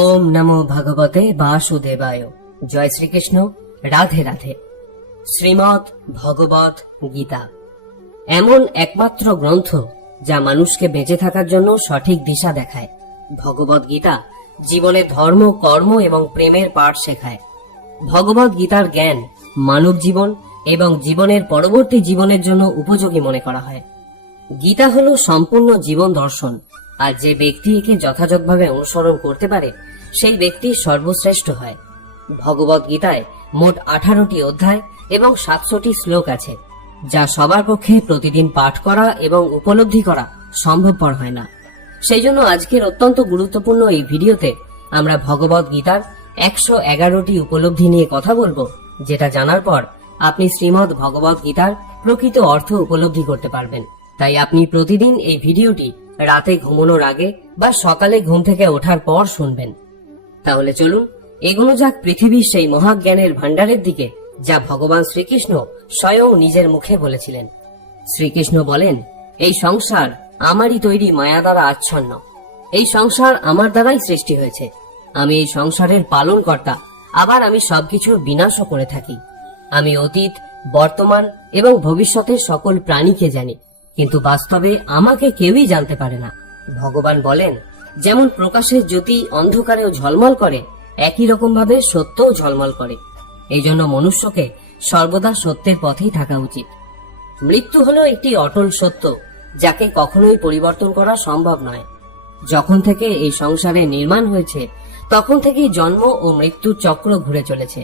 ওম নমো ভগবতে বাসুদেবায়। জয় শ্রীকৃষ্ণ। রাধে রাধে। শ্রীমদ্ ভগবত গীতা এমন একমাত্র গ্রন্থ যা মানুষকে বেঁচে থাকার জন্য সঠিক দিশা দেখায়। ভগবত গীতা জীবনে ধর্ম, কর্ম এবং প্রেমের পাঠ শেখায়। ভগবত গীতার জ্ঞান মানব জীবন এবং জীবনের পরবর্তী জীবনের জন্য উপযোগী মনে করা হয়। গীতা হল সম্পূর্ণ জীবন দর্শন, আর যে ব্যক্তি একে যথাযথভাবে অনুসরণ করতে পারে সেই ব্যক্তি সর্বশ্রেষ্ঠ হয়। ভগবত গীতায় মোট 18টি অধ্যায় এবং 700টি শ্লোক আছে, যা সবার পক্ষে প্রতিদিন পাঠ করা এবং উপলব্ধি করা সম্ভবপর হয় না। সেই জন্য আজকের অত্যন্ত গুরুত্বপূর্ণ এই ভিডিওতে আমরা ভগবত গীতার 111টি উপলব্ধি নিয়ে কথা বলবো, যেটা জানার পর আপনি শ্রীমদ্ ভগবত গীতার প্রকৃত অর্থ উপলব্ধি করতে পারবেন। তাই আপনি প্রতিদিন এই ভিডিওটি রাতে ঘুমানোর আগে বা সকালে ঘুম থেকে ওঠার পর শুনবেন। তাহলে চলুন এগোনো যাক পৃথিবীর সেই মহাজ্ঞানের ভান্ডারের দিকে, যা ভগবান শ্রীকৃষ্ণ স্বয়ং নিজের মুখে বলেছিলেন। শ্রীকৃষ্ণ বলেন, এই সংসার আমারই তৈরি মায়া দ্বারা আচ্ছন্ন। এই সংসার আমার দ্বারাই সৃষ্টি হয়েছে। আমি এই সংসারের পালন কর্তা, আবার আমি সবকিছুর বিনাশও করে থাকি। আমি অতীত, বর্তমান এবং ভবিষ্যতের সকল প্রাণীকে জানি, কিন্তু বাস্তবে আমাকে কেউই জানতে পারে না। ভগবান বলেন, যেমন প্রকাশের জ্যোতি অন্ধকারেও ঝলমল করে, একই রকম ভাবে সত্যও ঝলমল করে। এই জন্য মনুষ্যকে সর্বদা সত্যের পথেই থাকা উচিত। মৃত্যু হলো একটি অটল সত্য, যাকে কখনোই পরিবর্তন করা সম্ভব নয়। যখন থেকে এই সংসারে নির্মাণ হয়েছে তখন থেকেই জন্ম ও মৃত্যুর চক্র ঘুরে চলেছে।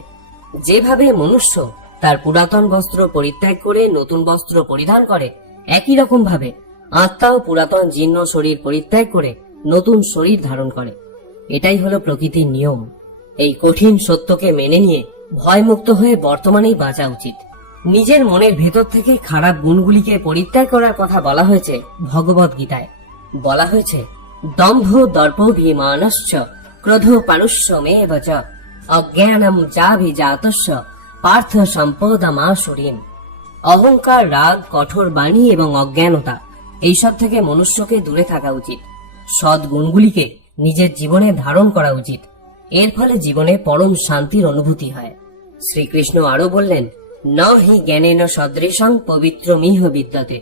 যেভাবে মনুষ্য তার পুরাতন বস্ত্র পরিত্যাগ করে নতুন বস্ত্র পরিধান করে, একই রকম ভাবে আত্মাও পুরাতন জীর্ণ শরীর পরিত্যাগ করে নতুন শরীর ধারণ করে। এটাই হলো প্রকৃতির নিয়ম। এই কঠিন সত্যকে মেনে নিয়ে ভয়মুক্ত হয়ে বর্তমানেই বাঁচা উচিত। নিজের মনের ভেতর থেকে খারাপ গুণগুলিকে পরিত্যাগ করার কথা বলা হয়েছে ভগবত গীতায়। বলা হয়েছে, দম্ভোদর্পোভিমানশ্চ ক্রোধো পানুষ্যমেব চ অজ্ঞানম চাভিজাতস্য পার্থ সম্পদমাসুরীম। অহংকার, রাগ, কঠোর বাণী এবং অজ্ঞানতা, এইসব থেকে মনুষ্যকে দূরে থাকা উচিত। সৎ গুণগুলিকে নিজের জীবনে ধারণ করা উচিত। এর ফলে জীবনে পরম শান্তির অনুভূতি হয়। শ্রীকৃষ্ণ আরো বললেন, ন হি জ্ঞানেন সদৃশং পবিত্রমিহ বিদ্যতে।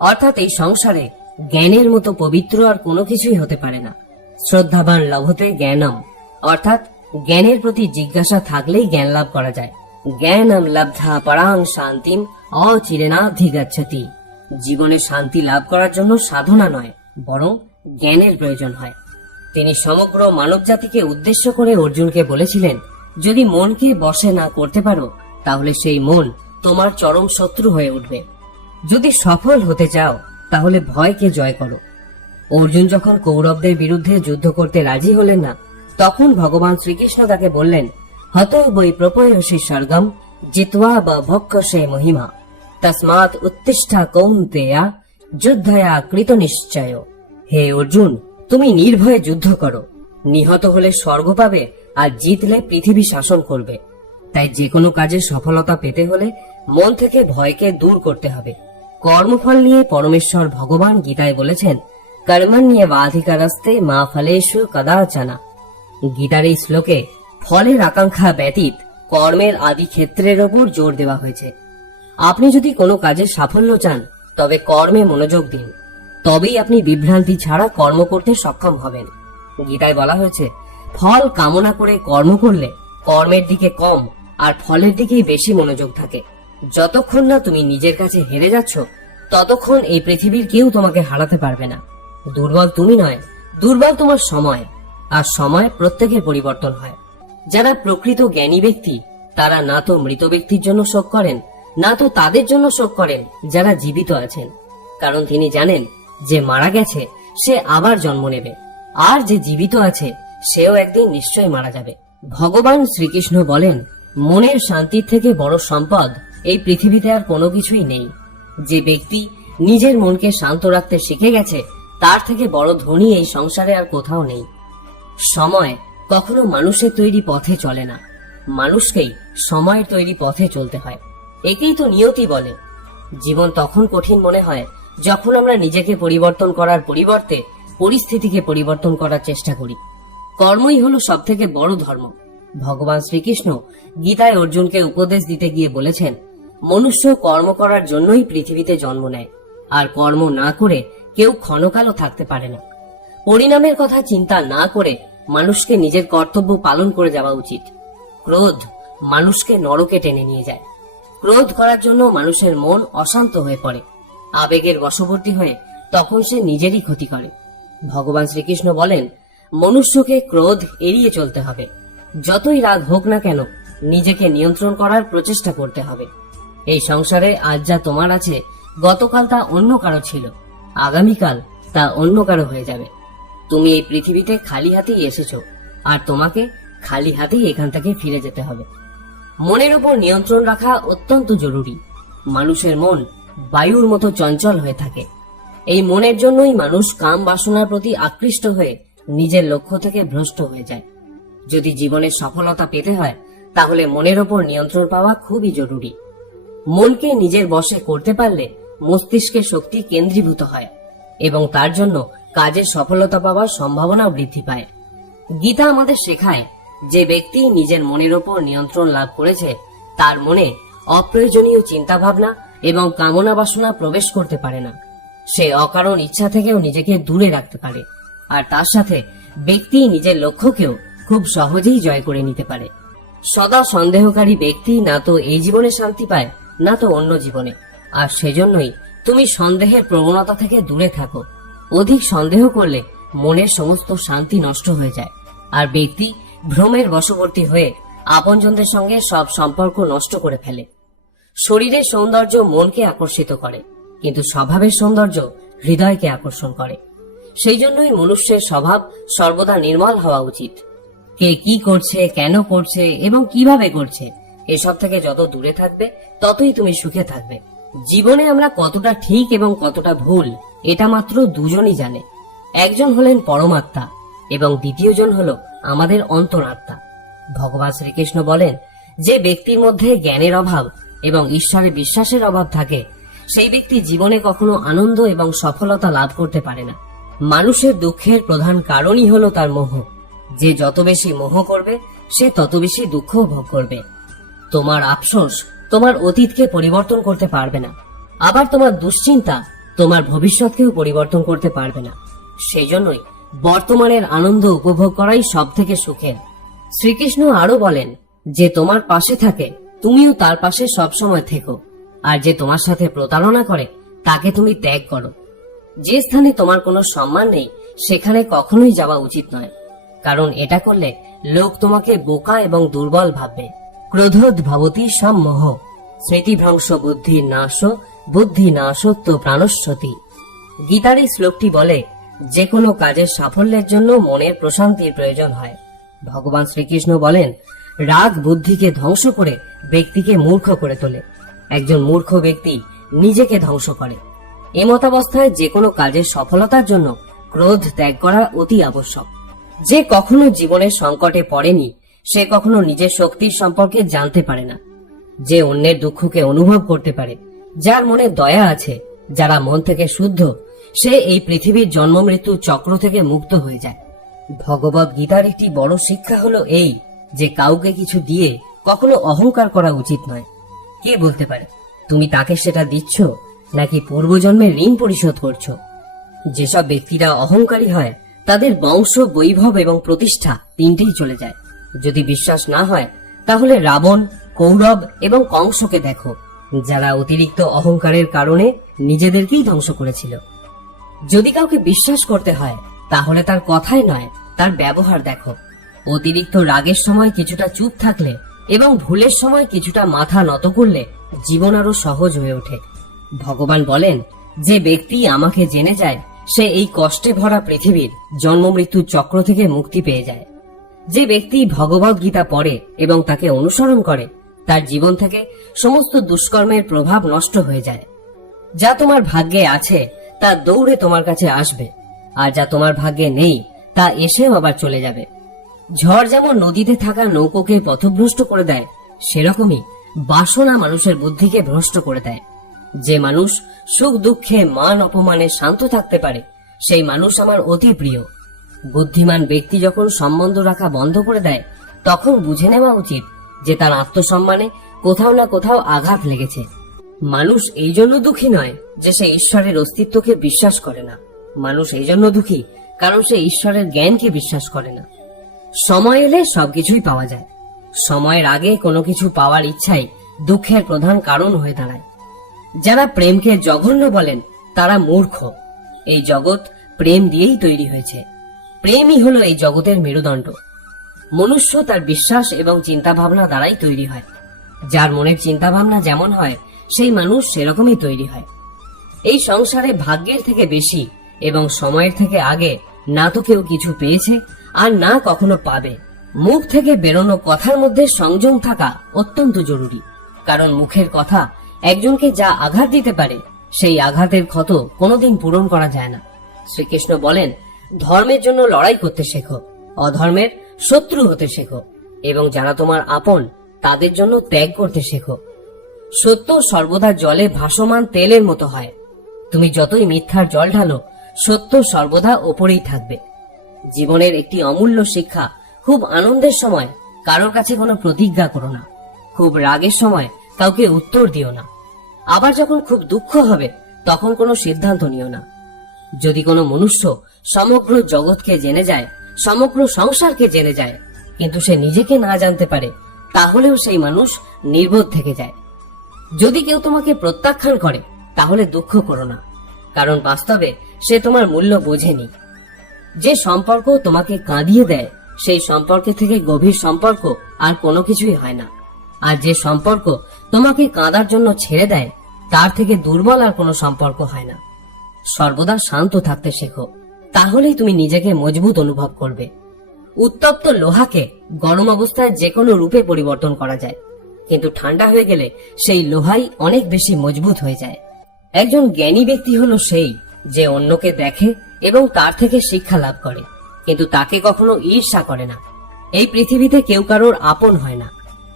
অর্থাৎ এই সংসারে জ্ঞানের মতো পবিত্র আর কোনো কিছুই হতে পারে না। শ্রদ্ধাবান লভতে জ্ঞানম, অর্থাৎ জ্ঞানের প্রতি জিজ্ঞাসা থাকলেই জ্ঞান লাভ করা যায়। জ্ঞানম লব্ধা পরাং শান্তিম অচিরেনাধিগচ্ছতি। জীবনে শান্তি লাভ করার জন্য সাধনা নয়, বরং জ্ঞানের প্রয়োজন হয়। তিনি সমগ্র মানব জাতিকে উদ্দেশ্য করে অর্জুনকে বলেছিলেন, যদি মনকে বশে না করতে পারো তাহলে সেই মন তোমার চরম শত্রু হয়ে উঠবে। যদি সফল হতে চাও তাহলে ভয়কে জয় করো। অর্জুন যখন কৌরবদের বিরুদ্ধে যুদ্ধ করতে রাজি হলেন না, তখন ভগবান শ্রীকৃষ্ণ তাকে বললেন, হত বৈ প্রপয়সি স্বর্গম জিত্বা বা ভক্ষসে মহিমা তস্মাৎ উত্তিষ্ঠা কৌন্তেয়া যুদ্ধয়া কৃত নিশ্চয়। হে অর্জুন, তুমি নির্ভয়ে যুদ্ধ করো। নিহত হলে স্বর্গ পাবে, আর জিতলে পৃথিবী শাসন করবে। তাই যে কোনো কাজে সফলতা পেতে হলে মন থেকে ভয়কে দূর করতে হবে। কর্মফল নিয়ে পরমেশ্বর ভগবান গীতায় বলেছেন, কর্মণ্যেবাধিকারস্তে মা ফলেষু কদাচনা। গীতার এই শ্লোকে ফলের আকাঙ্ক্ষা ব্যতীত কর্মের আদি ক্ষেত্রের ওপর জোর দেওয়া হয়েছে। আপনি যদি কোনো কাজে সাফল্য চান তবে কর্মে মনোযোগ দিন, তবেই আপনি বিভ্রান্তি ছাড়া কর্ম করতে সক্ষম হবেন। গীতায় বলা হয়েছে, ফল কামনা করে কর্ম করলে কর্মের দিকে কম আর ফলের দিকেই বেশি মনোযোগ থাকে। যতক্ষণ না তুমি নিজের কাছে হেরে যাচ্ছ, ততক্ষণ এই পৃথিবীর কেউ তোমাকে হারাতে পারবে না। দুর্বল তুমি নয়, দুর্বল তোমার সময়, আর সময় প্রত্যেকের পরিবর্তন হয়। যারা প্রকৃত জ্ঞানী ব্যক্তি, তারা না তো মৃত ব্যক্তির জন্য শোক করেন, না তো তাদের জন্য শোক করেন যারা জীবিত আছেন। কারণ তিনি জানেন, যে মারা গেছে সে আবার জন্ম নেবে, আর যে জীবিত আছে সেও একদিন নিশ্চয়ই মারা যাবে। ভগবান শ্রীকৃষ্ণ বলেন, মনের শান্তির থেকে বড় সম্পদ এই পৃথিবীতে আর কোনো কিছুই নেই। যে ব্যক্তি নিজের মনকে শান্ত রাখতে শিখে গেছে, তার থেকে বড় ধনী এই সংসারে আর কোথাও নেই। সময় কখনো মানুষের তৈরি পথে চলে না, মানুষকেই সময়ের তৈরি পথে চলতে হয়। একেই তো নিয়তি বলে। জীবন তখন কঠিন মনে হয় যখন আমরা নিজেকে পরিবর্তন করার পরিবর্তে পরিস্থিতিকে পরিবর্তন করার চেষ্টা করি। কর্মই হলো সব থেকে বড় ধর্ম। ভগবান শ্রীকৃষ্ণ গীতায় অর্জুনকে উপদেশ দিতে গিয়ে বলেছেন, মনুষ্য কর্ম করার জন্যই পৃথিবীতে জন্ম নেয়, আর কর্ম না করে কেউ ক্ষণকালও থাকতে পারে না। পরিণামের কথা চিন্তা না করে মানুষকে নিজের কর্তব্য পালন করে যাওয়া উচিত। ক্রোধ মানুষকে নরকে টেনে নিয়ে যায়। ক্রোধ করার জন্য মানুষের মন অশান্ত হয়ে পড়ে, আবেগের বশবর্তী হয়ে তখন সে নিজেরই ক্ষতি করে। ভগবান শ্রীকৃষ্ণ বলেন, মনুষ্যকে ক্রোধ এড়িয়ে চলতে হবে। যতই রাগ হোক না কেন, নিজেকে নিয়ন্ত্রণ করার প্রচেষ্টা করতে হবে। এই সংসারে আজ যা তোমার আছে, গতকাল তা অন্য কারো ছিল, আগামীকাল তা অন্য কারো হয়ে যাবে। তুমি এই পৃথিবীতে খালি হাতেই এসেছো, আর তোমাকে খালি হাতেই এখান থেকে ফিরে যেতে হবে। মনের উপর নিয়ন্ত্রণ রাখা অত্যন্ত জরুরি। মানুষের মন বায়ুর মতো চঞ্চল হয়ে থাকে। এই মনের জন্যই মানুষ কাম বাসনার প্রতি আকৃষ্ট হয়ে নিজের লক্ষ্য থেকে ভ্রষ্ট হয়ে যায়। যদি জীবনের সফলতা পেতে হয়, তাহলে মনের ওপর নিয়ন্ত্রণ পাওয়া খুবই জরুরি। মনকে নিজের বশে করতে পারলে মস্তিষ্কের শক্তি কেন্দ্রীভূত হয় এবং তার জন্য কাজের সফলতা পাওয়ার সম্ভাবনাও বৃদ্ধি পায়। গীতা আমাদের শেখায়, যে ব্যক্তি নিজের মনের ওপর নিয়ন্ত্রণ লাভ করেছে, তার মনে অপ্রয়োজনীয় চিন্তাভাবনা এবং কামনা বাসনা প্রবেশ করতে পারে না। সে অকারণ ইচ্ছা থেকেও নিজেকে দূরে রাখতে পারে, আর তার সাথে ব্যক্তি নিজের লক্ষ্যকেও খুব সহজেই জয় করে নিতে পারে। সদা সন্দেহকারী ব্যক্তি না তো এই জীবনে শান্তি পায়, না তো অন্য জীবনে। আর সেজন্যই তুমি সন্দেহের প্রবণতা থেকে দূরে থাকো। অধিক সন্দেহ করলে মনের সমস্ত শান্তি নষ্ট হয়ে যায়, আর ব্যক্তি ভ্রমের বশবর্তী হয়ে আপনজনদের সঙ্গে সব সম্পর্ক নষ্ট করে ফেলে। শরীরের সৌন্দর্য মনকে আকর্ষিত করে, কিন্তু স্বভাবের সৌন্দর্য হৃদয়কে আকর্ষণ করে। সেই জন্যই মনুষ্যের স্বভাব সর্বদা নির্মল হওয়া উচিত। কে কি করছে, কেন করছে এবং কিভাবে করছে, এসব থেকে যত দূরে থাকবে, ততই তুমি সুখে থাকবে। জীবনে আমরা কতটা ঠিক এবং কতটা ভুল, এটা মাত্র দুজনই জানে। একজন হলেন পরমাত্মা এবং দ্বিতীয়জন হল আমাদের অন্তরাত্মা। ভগবান শ্রীকৃষ্ণ বলেন, যে ব্যক্তির মধ্যে জ্ঞানের অভাব এবং ঈশ্বরে বিশ্বাসের অভাব থাকে, সেই ব্যক্তি জীবনে কখনো আনন্দ এবং সফলতা লাভ করতে পারে না। মানুষের দুঃখের প্রধান কারণই হলো তার মোহ। যে যত বেশি মোহ করবে, সে তত বেশি দুঃখ ভোগ করবে। তোমার আফসোস তোমার অতীতকে পরিবর্তন করতে পারবে না, আবার তোমার দুশ্চিন্তা তোমার ভবিষ্যৎকেও পরিবর্তন করতে পারবে না। সেই জন্যই বর্তমানের আনন্দ উপভোগ করাই সব থেকে সুখের। শ্রীকৃষ্ণ আরো বলেন, যে তোমার পাশে থাকে তুমিও তার পাশে সবসময় থেকো, আর যে তোমার সাথে প্রতারণা করে তাকে তুমি ত্যাগ করো। যে স্থানে তোমার কোনো সম্মান নেই, সেখানে কখনোই যাওয়া উচিত নয়, কারণ এটা করলে লোক তোমাকে বোকা এবং দুর্বল ভাববে। ক্রোধোদ্ভবতি সম্মোহ, স্মৃতিভ্রংশ বুদ্ধির নাশ, বুদ্ধি নাশত্ব প্রাণস্যতি। গীতার এই শ্লোকটি বলে, যে কোনো কাজের সাফল্যের জন্য মনের প্রশান্তির প্রয়োজন হয়। ভগবান শ্রীকৃষ্ণ বলেন, রাগ বুদ্ধিকে ধ্বংস করে ব্যক্তিকে মূর্খ করে তোলে। একজন মূর্খ ব্যক্তি নিজেকে ধ্বংস করে। এমতাবস্থায় যে কোনো কাজের সফলতার জন্য ক্রোধ ত্যাগ করা অতি আবশ্যক। যে কখনো জীবনের সংকটে পড়েনি, সে কখনো নিজের শক্তির সম্পর্কে জানতে পারে না। যে অন্যের দুঃখকে অনুভব করতে পারে, যার মনে দয়া আছে, যারা মন থেকে শুদ্ধ, সে এই পৃথিবীর জন্ম মৃত্যু চক্র থেকে মুক্ত হয়ে যায়। ভগবত গীতার একটি বড় শিক্ষা হলো এই, যে কাউকে কিছু দিয়ে কখনো অহংকার করা উচিত নয়। কে বলতে পারে তুমি তাকে সেটা দিচ্ছ নাকি পূর্বজন্মের ঋণ পরিশোধ করছো? যেসব ব্যক্তিরা অহংকারী হয়, তাদের বংশ, বৈভব এবং প্রতিষ্ঠা তিনটেই চলে যায়। যদি বিশ্বাস না হয়, তাহলে রাবণ, কৌরব এবং কংসকে দেখো, যারা অতিরিক্ত অহংকারের কারণে নিজেদেরকেই ধ্বংস করেছিল। যদি কাউকে বিশ্বাস করতে হয়, তাহলে তার কথাই নয়, তার ব্যবহার দেখো। অতিরিক্ত রাগের সময় কিছুটা চুপ থাকলে এবং ভুলের সময় কিছুটা মাথা নত করলে জীবন আরো সহজ হয়ে ওঠে। ভগবান বলেন, যে ব্যক্তি আমাকে জেনে যায়, সে এই কষ্টে ভরা পৃথিবীর জন্ম মৃত্যুর চক্র থেকে মুক্তি পেয়ে যায়। যে ব্যক্তি ভগবত গীতা পড়ে এবং তাকে অনুসরণ করে, তার জীবন থেকে সমস্ত দুষ্কর্মের প্রভাব নষ্ট হয়ে যায়। যা তোমার ভাগ্যে আছে তা দৌড়ে তোমার কাছে আসবে, আর যা তোমার ভাগ্যে নেই তা এসেও আবার চলে যাবে। ঝড় যেমন নদীতে থাকা নৌকোকে পথভ্রষ্ট করে দেয়, সেরকমই বাসনা মানুষের বুদ্ধিকে ভ্রষ্ট করে দেয়। যে মানুষ সুখ দুঃখে মান অপমানে শান্ত থাকতে পারে, সেই মানুষ আমার অতি প্রিয়। বুদ্ধিমান ব্যক্তি যখন সম্বন্ধ রাখা বন্ধ করে দেয়, তখন বুঝে নেওয়া উচিত যে তার আত্মসম্মানে কোথাও না কোথাও আঘাত লেগেছে। মানুষ এই জন্য দুঃখী নয় যে সে ঈশ্বরের অস্তিত্বকে বিশ্বাস করে না। মানুষ এই জন্য দুঃখী কারণ সে ঈশ্বরের জ্ঞানকে বিশ্বাস করে না। সময় এলে সবকিছুই পাওয়া যায়। সময়ের আগে কোনো কিছু পাওয়ার ইচ্ছাই দুঃখের প্রধান কারণ হয়ে দাঁড়ায়। যারা প্রেমকে জঘন্য বলেন তারা মূর্খ। এই জগৎ প্রেম দিয়েই তৈরি হয়েছে। প্রেমই হলো এই জগতের মেরুদণ্ড। মনুষ্য তার বিশ্বাস এবং চিন্তাভাবনা দ্বারাই তৈরি হয়। যার মনের চিন্তাভাবনা যেমন হয়, সেই মানুষ সেরকমই তৈরি হয়। এই সংসারে ভাগ্যের থেকে বেশি এবং সময়ের থেকে আগে না তো কেউ কিছু পেয়েছে আর না কখনো পাবে। মুখ থেকে বেরোনো কথার মধ্যে সংযম থাকা অত্যন্ত জরুরি, কারণ মুখের কথা একজনকে যা আঘাত দিতে পারে, সেই আঘাতের ক্ষত কোনোদিন পূরণ করা যায় না। শ্রীকৃষ্ণ বলেন, ধর্মের জন্য লড়াই করতে শেখো, অধর্মের শত্রু হতে শেখো, এবং যারা তোমার আপন তাদের জন্য ত্যাগ করতে শেখো। সত্য সর্বদা জলে ভাসমান তেলের মতো হয়। তুমি যতই মিথ্যার জল ঢালো, সত্য সর্বদা ওপরেই থাকবে। জীবনের একটি অমূল্য শিক্ষা, খুব আনন্দের সময় কারোর কাছে কোনো প্রতিজ্ঞা করো না। খুব রাগের সময় কাউকে উত্তর দিও না। আবার যখন খুব দুঃখ হবে তখন কোনো সিদ্ধান্ত নিও না। যদি কোনো মনুষ্য সমগ্র জগৎকে জেনে যায়, সমগ্র সংসারকে জেনে যায়, কিন্তু সে নিজেকে না জানতে পারে, তাহলেও সেই মানুষ নির্বোধ থেকে যায়। যদি কেউ তোমাকে প্রত্যাখ্যান করে তাহলে দুঃখ করো না, কারণ বাস্তবে সে তোমার মূল্য বোঝেনি। যে সম্পর্ক তোমাকে কাঁদিয়ে দেয়, সেই সম্পর্কে থেকে গভীর সম্পর্ক আর কোনো কিছুই হয় না। আর যে সম্পর্ক তোমাকে কাঁদার জন্য ছেড়ে দেয়, তার থেকে দুর্বল আর কোনো সম্পর্ক হয় না। সর্বদা শান্ত থাকতে শেখো, তাহলেই তুমি নিজেকে মজবুত অনুভব করবে। উত্তপ্ত লোহাকে গরম অবস্থায় যে কোনো রূপে পরিবর্তন করা যায়, কিন্তু ঠান্ডা হয়ে গেলে সেই লোহাই অনেক বেশি মজবুত হয়ে যায়। একজন জ্ঞানী ব্যক্তি হলো সেই যে অন্যকে দেখে এবং তার থেকে শিক্ষা লাভ করে, কিন্তু তাকে কখনো ঈর্ষা করে না। এই পৃথিবীতে কেউ কারোর আপন হয় না।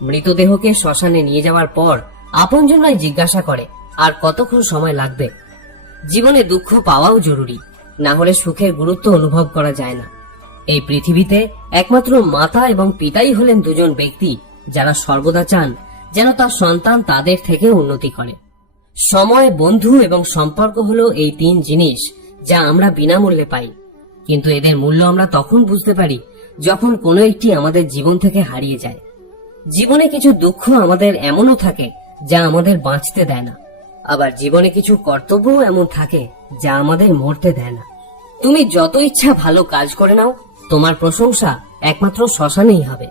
মৃতদেহকে শ্মশানে নিয়ে যাওয়ার পর আপনজনরাই জিজ্ঞাসা করে, আর কতক্ষণ সময় লাগবে। জীবনে দুঃখ পাওয়াও জরুরি, না হলে সুখের গুরুত্ব অনুভব করা যায় না। এই পৃথিবীতে একমাত্র মাতা এবং পিতাই হলেন দুজন ব্যক্তি যারা সর্বদা চান যেন তার সন্তান তাদের থেকে উন্নতি করে। সময়, বন্ধু এবং সম্পর্ক হলো এই তিন জিনিস যা আমরা বিনামূল্যে পাই, কিন্তু এদের মূল্য আমরা তখন বুঝতে পারি যখন কোনো একটি আমাদের জীবন থেকে হারিয়ে যায়। জীবনে কিছু দুঃখ আমাদের এমনও থাকে যা আমাদের বাঁচতে দেয় না, আবার জীবনে কিছু কর্তব্যও এমন থাকে যা আমাদের মরতে দেয় না। তুমি যত ইচ্ছা ভালো কাজ করে নাও, তোমার প্রশংসা একমাত্র শ্মশানেই হবে।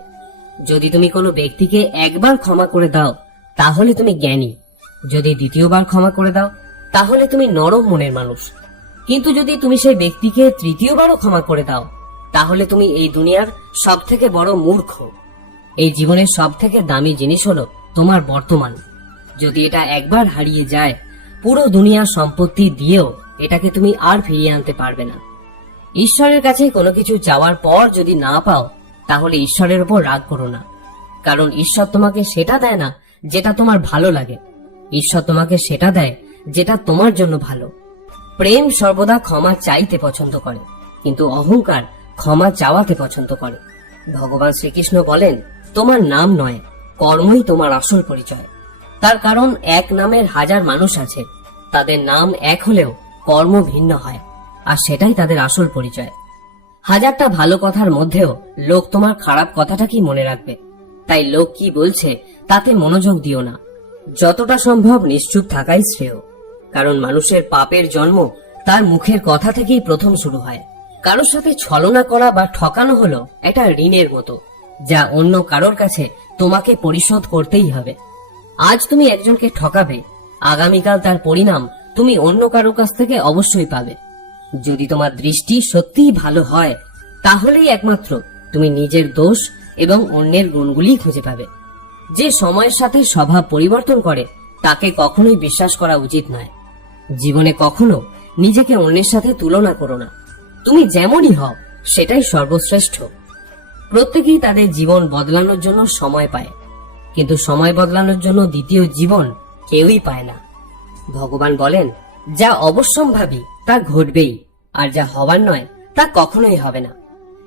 যদি তুমি কোনো ব্যক্তিকে একবার ক্ষমা করে দাও, তাহলে তুমি জ্ঞানী। যদি দ্বিতীয়বার ক্ষমা করে দাও, তাহলে তুমি নরম মনের মানুষ। কিন্তু যদি তুমি সেই ব্যক্তিকে তৃতীয়বারও ক্ষমা করে দাও, তাহলে তুমি এই দুনিয়ার সব থেকে বড় মূর্খ। এই জীবনের সব থেকে দামি জিনিস হলো তোমার বর্তমান। যদি এটা একবার হারিয়ে যায়, পুরো দুনিয়ার সম্পত্তি দিয়েও এটাকে তুমি আর ফিরিয়ে আনতে পারবে না। ঈশ্বরের কাছে কোনো কিছু চাওয়ার পর যদি না পাও, তাহলে ঈশ্বরের উপর রাগ করো না, কারণ ঈশ্বর তোমাকে সেটা দেয় না যেটা তোমার ভালো লাগে। ঈশ্বর তোমাকে সেটা দেয় যেটা তোমার জন্য ভালো। প্রেম সর্বদা ক্ষমা চাইতে পছন্দ করে, কিন্তু অহংকার ক্ষমা চাওয়াতে পছন্দ করে। ভগবান শ্রীকৃষ্ণ বলেন, তোমার নাম নয়, কর্মই তোমার আসল পরিচয়। তার কারণ এক নামের হাজার মানুষ আছে, তাদের নাম এক হলেও কর্ম ভিন্ন হয়, আর সেটাই তাদের আসল পরিচয়। হাজারটা ভালো কথার মধ্যেও লোক তোমার খারাপ কথাটা কি মনে রাখবে? তাই লোক কি বলছে তাতে মনোযোগ দিও না। যতটা সম্ভব নিশ্চুপ থাকাই শ্রেয়, কারণ মানুষের পাপের জন্ম তার মুখের কথা থেকেই প্রথম শুরু হয়। কারোর সাথে ছলনা করা বা ঠকানো হলো একটা ঋণের মতো, যা অন্য কারোর কাছে তোমাকে পরিশোধ করতেই হবে। আজ তুমি একজনকে ঠকাবে, আগামীকাল তার পরিণাম তুমি অন্য কারোর কাছ থেকে অবশ্যই পাবে। যদি তোমার দৃষ্টি সত্যিই ভালো হয়, তাহলেই একমাত্র তুমি নিজের দোষ এবং অন্যের গুণগুলি খুঁজে পাবে। যে সময়ের সাথে স্বভাব পরিবর্তন করে তাকে কখনোই বিশ্বাস করা উচিত নয়। জীবনে কখনো নিজেকে অন্যের সাথে তুলনা করো না। তুমি যেমনই হও সেটাই সর্বশ্রেষ্ঠ। প্রত্যেকেই তাদের জীবন বদলানোর জন্য সময় পায়, কিন্তু সময় বদলানোর জন্য দ্বিতীয় জীবন কেউই পায় না। ভগবান বলেন, যা অবশ্যম্ভাবী তা ঘটবেই, আর যা হবার নয় তা কখনোই হবে না।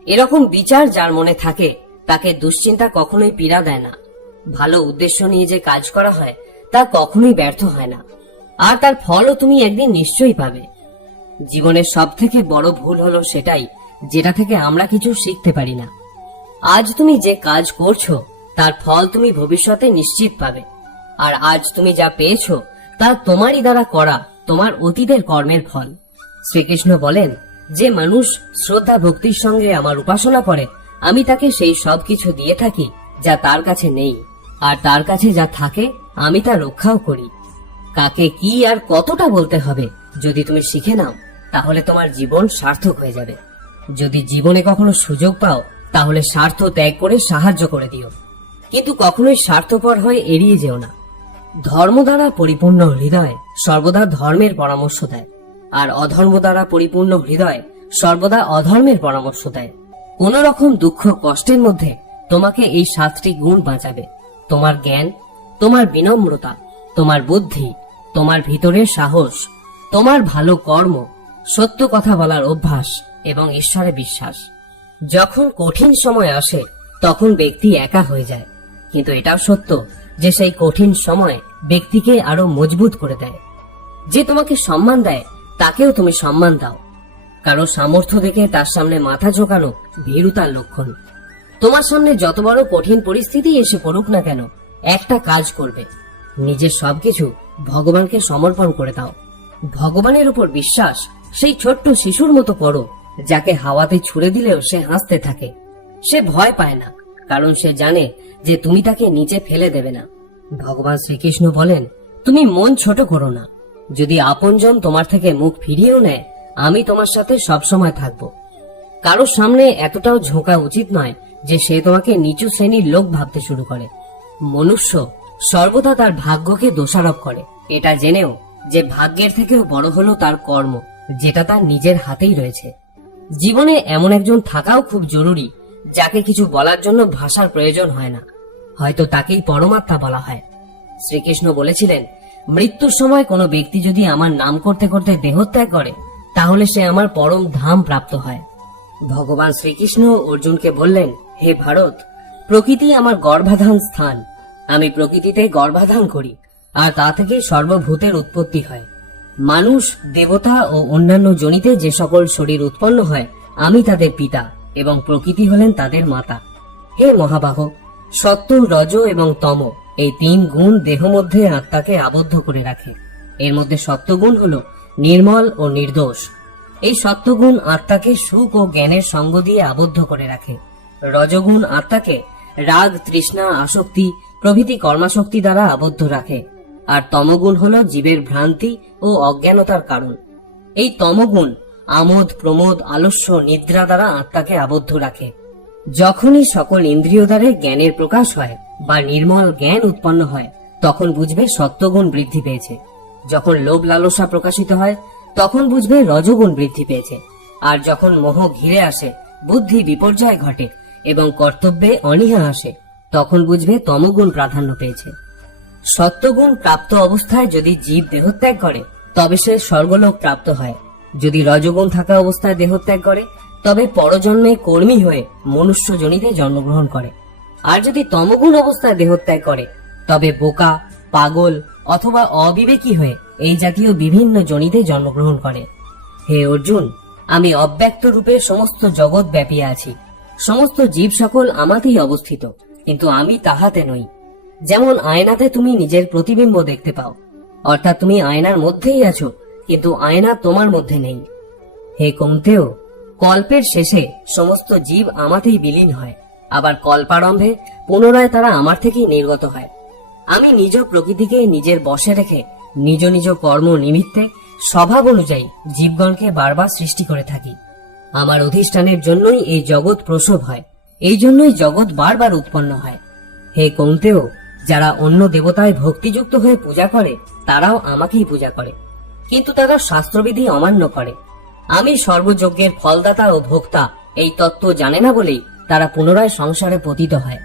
এরকম বিচার যার মনে থাকে তাকে দুশ্চিন্তা কখনোই পীড়া দেয় না। ভালো উদ্দেশ্য নিয়ে যে কাজ করা হয় তা কখনোই ব্যর্থ হয় না, আর তার ফলও তুমি একদিন নিশ্চয়ই পাবে। জীবনের সব থেকে বড় ভুল হলো সেটাই যেটা থেকে আমরা কিছু শিখতে পারি না। আজ তুমি যে কাজ করছো তার ফল তুমি ভবিষ্যতে নিশ্চিত পাবে, আর আজ তুমি যা পেয়েছো তা তোমারই দ্বারা করা তোমার অতীতের কর্মের ফল। শ্রীকৃষ্ণ বলেন, যে মানুষ শ্রদ্ধা ভক্তির সঙ্গে আমার উপাসনা করে আমি তাকে সেই সব কিছু দিয়ে থাকি যা তার কাছে নেই, আর তার কাছে যা থাকে আমি তা রক্ষাও করি। কাকে কি আর কতটা বলতে হবে যদি তুমি শিখে নাও তাহলে তোমার জীবন সার্থক হয়ে যাবে। যদি জীবনে কখনো সুযোগ পাও তাহলে স্বার্থ ত্যাগ করে সাহায্য করে দিও, কিন্তু কখনোই স্বার্থপর হয়ে এড়িয়ে যেও না। ধর্ম দ্বারা পরিপূর্ণ হৃদয় সর্বদা ধর্মের পরামর্শ দেয়, আর অধর্ম দ্বারা পরিপূর্ণ হৃদয় সর্বদা অধর্মের পরামর্শ দেয়। কোন রকম দুঃখ কষ্টের মধ্যে তোমাকে এই 7টি গুণ বাঁচাবে: তোমার জ্ঞান, তোমার বিনম্রতা, তোমার বুদ্ধি, তোমার ভিতরের সাহস, তোমার ভালো কর্ম, সত্য কথা বলার অভ্যাস এবং ঈশ্বরে বিশ্বাস। যখন কঠিন সময় আসে তখন ব্যক্তি একা হয়ে যায়, কিন্তু এটাও সত্য যে সেই কঠিন সময় ব্যক্তিকে আরো মজবুত করে দেয়। যে তোমাকে সম্মান দেয় তাকেও তুমি সম্মান দাও। কারো সামর্থ্য দেখে তার সামনে মাথা ঝোঁকানো ভীরুতার লক্ষণ। তোমার সামনে যত বড় কঠিন পরিস্থিতি এসে পড়ুক না কেন, একটা কাজ করবে: নিজের সবকিছু ভগবানকে সমর্পণ করে দাও। ভগবানের উপর বিশ্বাস সেই ছোট্ট শিশুর মতো করো যাকে হাওয়াতে ছুড়ে দিলেও সে হাসতে থাকে। সে ভয় পায় না, কারণ সে জানে যে তুমি তাকে নিচে ফেলে দেবে না। ভগবান শ্রীকৃষ্ণ বলেন, তুমি মন ছোট করো না। যদি আপনজন তোমার থেকে মুখ ফিরিয়েও নেয়, আমি তোমার সাথে সবসময় থাকব। কারোর সামনে এতটাও ঝোঁকা উচিত নয় যে সে তোমাকে নিচু শ্রেণীর লোক ভাবতে শুরু করে। মনুষ্য সর্বদা তার ভাগ্যকে দোষারোপ করে, এটা জেনেও যে ভাগ্যের থেকেও বড় হলো তার কর্ম, যেটা তার নিজের হাতেই রয়েছে। জীবনে এমন একজন থাকাও খুব জরুরি যাকে কিছু বলার জন্য ভাষার প্রয়োজন হয় না, হয়তো তাকেই পরমাত্মা বলা হয়। শ্রীকৃষ্ণ বলেছিলেন, মৃত্যুর সময় কোনো ব্যক্তি যদি আমার নাম করতে করতে দেহত্যাগ করে তাহলে সে আমার পরম ধাম প্রাপ্ত হয়। ভগবান শ্রীকৃষ্ণ অর্জুনকে বললেন, হে ভারত, প্রকৃতি আমার গর্ভাধান স্থান। আমি প্রকৃতিতে গর্ভাধান করি, আর তা থেকে সর্বভূতের উৎপত্তি হয়। মানুষ, দেবতা ও অন্যান্য জনিতে যে সকল শরীর উৎপন্ন হয় আমি তাদের পিতা, এবং প্রকৃতি হলেন তাদের মাতা। হে মহাবাহ, সত্য, রজ এবং তম এই 3 গুণ দেহ মধ্যে আত্মাকে আবদ্ধ করে রাখে। এর মধ্যে সত্যগুণ হলো নির্মল ও নির্দোষ। এই সত্যগুণ আত্মাকে সুখ ও জ্ঞানের সঙ্গ দিয়ে আবদ্ধ করে রাখে। রজগুণ আত্মাকে রাগ, তৃষ্ণা, আসক্তি প্রভৃতি কর্মাশক্তি দ্বারা আবদ্ধ রাখে, আর তমগুণ হলো জীবের ভ্রান্তি ও অজ্ঞানতার কারণ। এই তমগুণ আমোদ, প্রমোদ, আলস্য, নিদ্রা দ্বারা আত্মাকে আবদ্ধ রাখে। যখনই সকল ইন্দ্রিয় দ্বারা জ্ঞানের প্রকাশ হয় বা নির্মল জ্ঞান উৎপন্ন হয় তখন বুঝবে সত্যগুণ বৃদ্ধি পেয়েছে। যখন লোভ লালসা প্রকাশিত হয় তখন বুঝবে রজগুণ বৃদ্ধি পেয়েছে। আর যখন মোহ ঘিরে আসে, বুদ্ধি বিপর্যয় ঘটে এবং কর্তব্যে অনীহা আসে, তখন বুঝবে তমগুণ প্রাধান্য পেয়েছে। সত্যগুণ প্রাপ্ত অবস্থায় যদি জীব দেহত্যাগ করে তবে সে স্বর্গলোক প্রাপ্ত হয়। যদি রজগুণ থাকা অবস্থায় দেহত্যাগ করে তবে পরজন্মে কর্মী হয়ে মনুষ্য জনিতে জন্মগ্রহণ করে। আর যদি তমগুণ অবস্থায় দেহত্যাগ করে তবে বোকা, পাগল অথবা অবিবেকী হয়ে এই জাতীয় বিভিন্ন জনিতে জন্মগ্রহণ করে। হে অর্জুন, আমি অব্যক্ত রূপে সমস্ত জগৎ ব্যাপী আছি। সমস্ত জীব সকল আমাতেই অবস্থিত, কিন্তু আমি তাহাতে নই। যেমন আয়নাতে তুমি নিজের প্রতিবিম্ব দেখতে পাও, অর্থাৎ তুমি আয়নার মধ্যেই আছো, কিন্তু আয়না তোমার মধ্যে নেই। হে কৌন্তেয়, কল্পের শেষে সমস্ত জীব আমাতেই বিলীন হয়, আবার কল্পারম্ভে পুনরায় তারা আমার থেকেই নির্গত হয়। আমি নিজ প্রকৃতিকে নিজের বশে রেখে নিজ নিজ কর্ম নিমিত্তে স্বভাব অনুযায়ী জীবগণকে বারবার সৃষ্টি করে থাকি। আমার অধিষ্ঠানের জন্যই এই জগৎ প্রসব হয়, এই জন্যই জগৎ বারবার উৎপন্ন হয়। হে কৌন্তেয়, যারা অন্য দেবতায় ভক্তিযুক্ত হয়ে পূজা করে তারাও আমাকেই পূজা করে, কিন্তু তারা শাস্ত্রবিধি অমান্য করে। আমি সর্বযজ্ঞের ফলদাতা ও ভোক্তা এই তত্ত্ব জানে না বলেই তারা পুনরায় সংসারে পতিত হয়।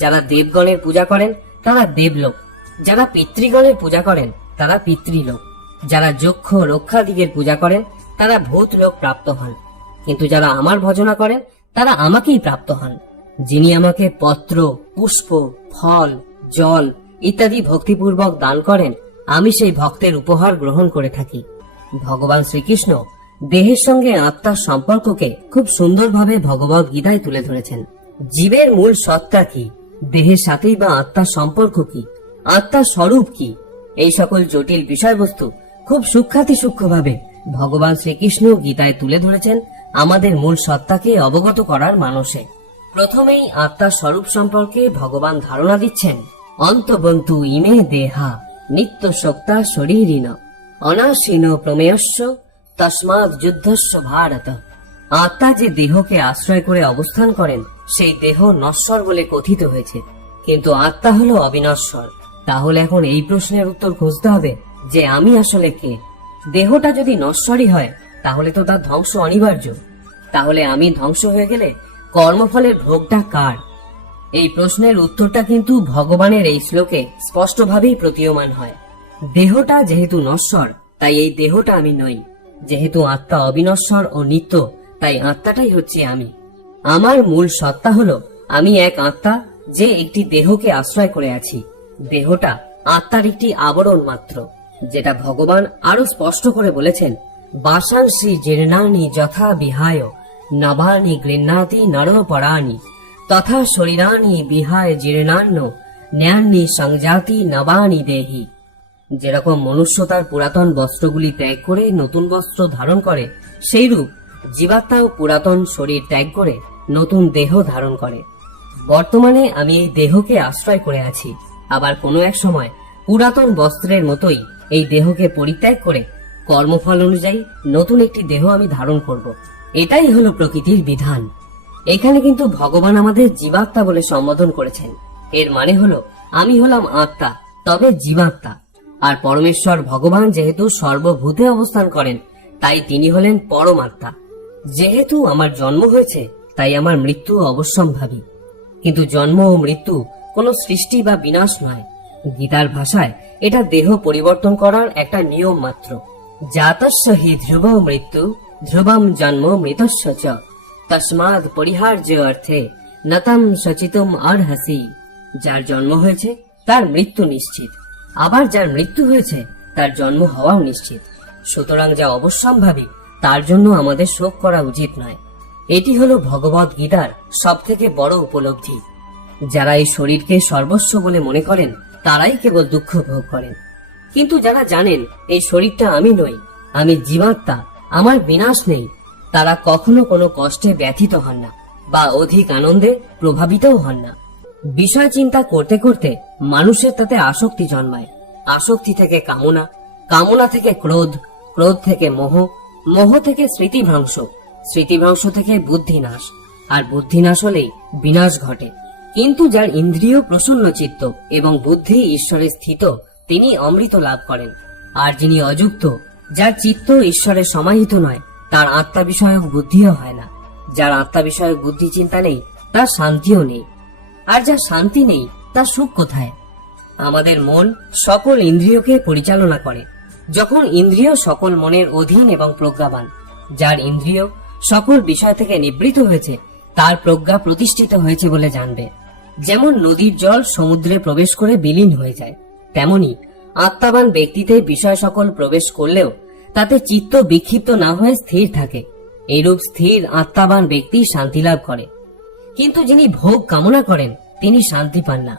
যারা দেবগণের পূজা করেন তারা দেবলোক, যারা পিতৃগণের পূজা করেন তারা পিতৃলোক, যারা যক্ষ রক্ষাদিগের পূজা করেন তারা ভূত লোক প্রাপ্ত হন, কিন্তু যারা আমার ভজনা করেন তারা আমাকেই প্রাপ্ত হন। যিনি আমাকে পত্র, পুষ্প, ফল, জল ইত্যাদি ভক্তিপূর্বক দান করেন, আমি সেই ভক্তের উপহার গ্রহণ করে থাকি। ভগবান শ্রীকৃষ্ণ দেহের সঙ্গে আত্মার সম্পর্ককে খুব সুন্দরভাবে ভগবত গীতায় তুলে ধরেছেন। জীবের মূল সত্তা কি, দেহের সাথেই বা আত্মার সম্পর্ক কি, আত্মার স্বরূপ কি, এই সকল জটিল বিষয়বস্তু খুব সূক্ষ্মভাবে ভগবান শ্রীকৃষ্ণ গীতায় তুলে ধরেছেন আমাদের মূল সত্তাকে অবগত করার মানসে। প্রথমেই আত্মার স্বরূপ সম্পর্কে ভগবান ধারণা দিচ্ছেন, অন্তবন্তু ইমে দেহা নিত্য শক্তা শরীরিন অনাশীন প্রমেয়স্য তস্মাৎ যুদ্ধস্য ভারত। আত্মা যে দেহকে আশ্রয় করে অবস্থান করেন সেই দেহ নশ্বর বলে কথিত হয়েছে, কিন্তু আত্মা হলো অবিনশ্বর। তাহলে এখন এই প্রশ্নের উত্তর খুঁজতে হবে যে আমি আসলে কে। দেহটা যদি নশ্বরই হয় তাহলে তো তার ধ্বংস অনিবার্য। তাহলে আমি ধ্বংস হয়ে গেলে কর্মফলের ভোগটা কার? এই প্রশ্নের উত্তরটা কিন্তু ভগবানের এই শ্লোকে স্পষ্টভাবেই প্রতীয়মান হয়। দেহটা যেহেতু নশ্বর তাই এই দেহটা আমি নই, যেহেতু আত্মা অবিনশ্বর ও নিত্য তাই আত্মাটাই হচ্ছে আমি। আমার মূল সত্তা হলো আমি এক আত্মা যে একটি দেহকে আশ্রয় করে আছি। দেহটা আত্মার একটি আবরণ মাত্র, যেটা ভগবান আরো স্পষ্ট করে বলেছেন, বাসাংসি জীর্ণানি যথা বিহায় নবানি গৃহ্ণাতি নরপরাণি তথা শরীরানি বিহায় জীর্ণান্ন ন্যান্নি সংজাতি নবানি দেহি। যেরকম মনুষ্য তার পুরাতন বস্ত্রগুলি ত্যাগ করে নতুন বস্ত্র ধারণ করে, সেইরূপ জীবাত্মাও পুরাতন শরীর ত্যাগ করে নতুন দেহ ধারণ করে। বর্তমানে আমি এই দেহকে আশ্রয় করে আছি, আবার কোনো এক সময় পুরাতন বস্ত্রের মতোই এই দেহকে পরিত্যাগ করে কর্মফল অনুযায়ী নতুন একটি দেহ আমি ধারণ করব। এটাই হলো প্রকৃতির বিধান। এখানে কিন্তু ভগবান আমাদের জীবাত্মা বলে সম্বোধন করেছেন। এর মানে হলো আমি হলাম আত্মা, তবে জীবাত্মা। আর পরমেশ্বর ভগবান যেহেতু সর্বভূতে অবস্থান করেন তাই তিনি হলেন পরমাত্মা। যেহেতু আমার জন্ম হয়েছে তাই আমার মৃত্যু অবশ্যম্ভাবী, কিন্তু জন্ম ও মৃত্যু কোনো সৃষ্টি বা বিনাশ নয়। গীতার ভাষায় এটা দেহ পরিবর্তন করার একটা নিয়ম মাত্র। জাতস্য হি ধ্রুব মৃত্যু ধ্রুবম জন্ম মৃতস্য চ তস্মাৎ পরিহার্য অর্থে নতম সচিতুম অর্হসি। যার জন্ম হয়েছে তার মৃত্যু নিশ্চিত, আবার যার মৃত্যু হয়েছে তার জন্ম হওয়াও নিশ্চিত। সুতরাং যা অবশ্যম্ভাবী তার জন্য আমাদের শোক করা উচিত নয়। এটি হলো ভগবত গীতার সব থেকে বড় উপলব্ধি। যারা এই শরীরকে সর্বস্ব বলে মনে করেন তারাই কেবল দুঃখ ভোগ করেন, কিন্তু যারা জানেন এই শরীরটা আমি নই, আমি জীবাত্মা, আমার বিনাশ নেই, তারা কখনো কোনো কষ্টে ব্যথিত হন না বা অধিক আনন্দে প্রভাবিতও হন না। বিষয় চিন্তা করতে করতে মানুষের তাতে আসক্তি জন্মায়। আসক্তি থেকে কামনা, কামনা থেকে ক্রোধ, ক্রোধ থেকে মোহ, মোহ থেকে স্মৃতিভ্রংশ, স্মৃতিভ্রংশ থেকে বুদ্ধিনাশ, আর বুদ্ধিনাশ হলেই বিনাশ ঘটে। কিন্তু যার ইন্দ্রিয় প্রসন্ন চিত্ত এবং বুদ্ধি ঈশ্বরে স্থিত তিনি অমৃত লাভ করেন। আর যিনি অযুক্ত, যার চিত্ত ঈশ্বরে সমাহিত নয়, তার আত্মা বিষয়ক বুদ্ধিও হয় না। যার আত্মা বিষয়ক বুদ্ধি চিন্তা নেই তার শান্তিও নেই, আর যার শান্তি নেই তার সুখ কোথায়? আমাদের মন সকল ইন্দ্রিয়কে পরিচালনা করে। যখন ইন্দ্রিয় সকল মনের অধীন এবং প্রজ্ঞাবান, যার ইন্দ্রিয় সকল বিষয় থেকে নিবৃত হয়েছে তার প্রজ্ঞা প্রতিষ্ঠিত হয়েছে বলে জানবে। যেমন নদীর জল সমুদ্রে প্রবেশ করে বিলীন হয়ে যায়, তেমনি আত্মাবান ব্যক্তিতে বিষয় সকল প্রবেশ করলেও তাতে চিত্ত বিক্ষিপ্ত না হয়ে স্থির থাকে। এইরূপ স্থির আত্মাবান ব্যক্তি শান্তি লাভ করে। কিন্তু যিনি ভোগ কামনা করেন তিনি শান্তি পান না।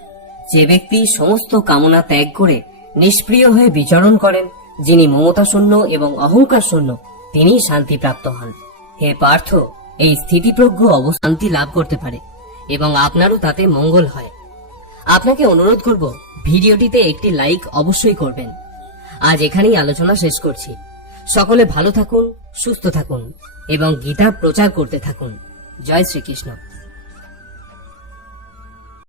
যে ব্যক্তি সমস্ত কামনা ত্যাগ করে নিষ্প্রিয় হয়ে বিচরণ করেন, যিনি মমতা শূন্য এবং অহংকার শূন্য, তিনি শান্তি প্রাপ্ত হন। হে পার্থ, এই স্থিতিপ্রজ্ঞ অবশান্তি লাভ করতে পারে এবং আপনারও তাতে মঙ্গল হয়। আপনাকে অনুরোধ করব ভিডিওটিতে একটি লাইক অবশ্যই করবেন। আজ এখানেই আলোচনা শেষ করছি। সকলে ভালো থাকুন, সুস্থ থাকুন এবং গীতা প্রচার করতে থাকুন। জয় শ্রীকৃষ্ণ।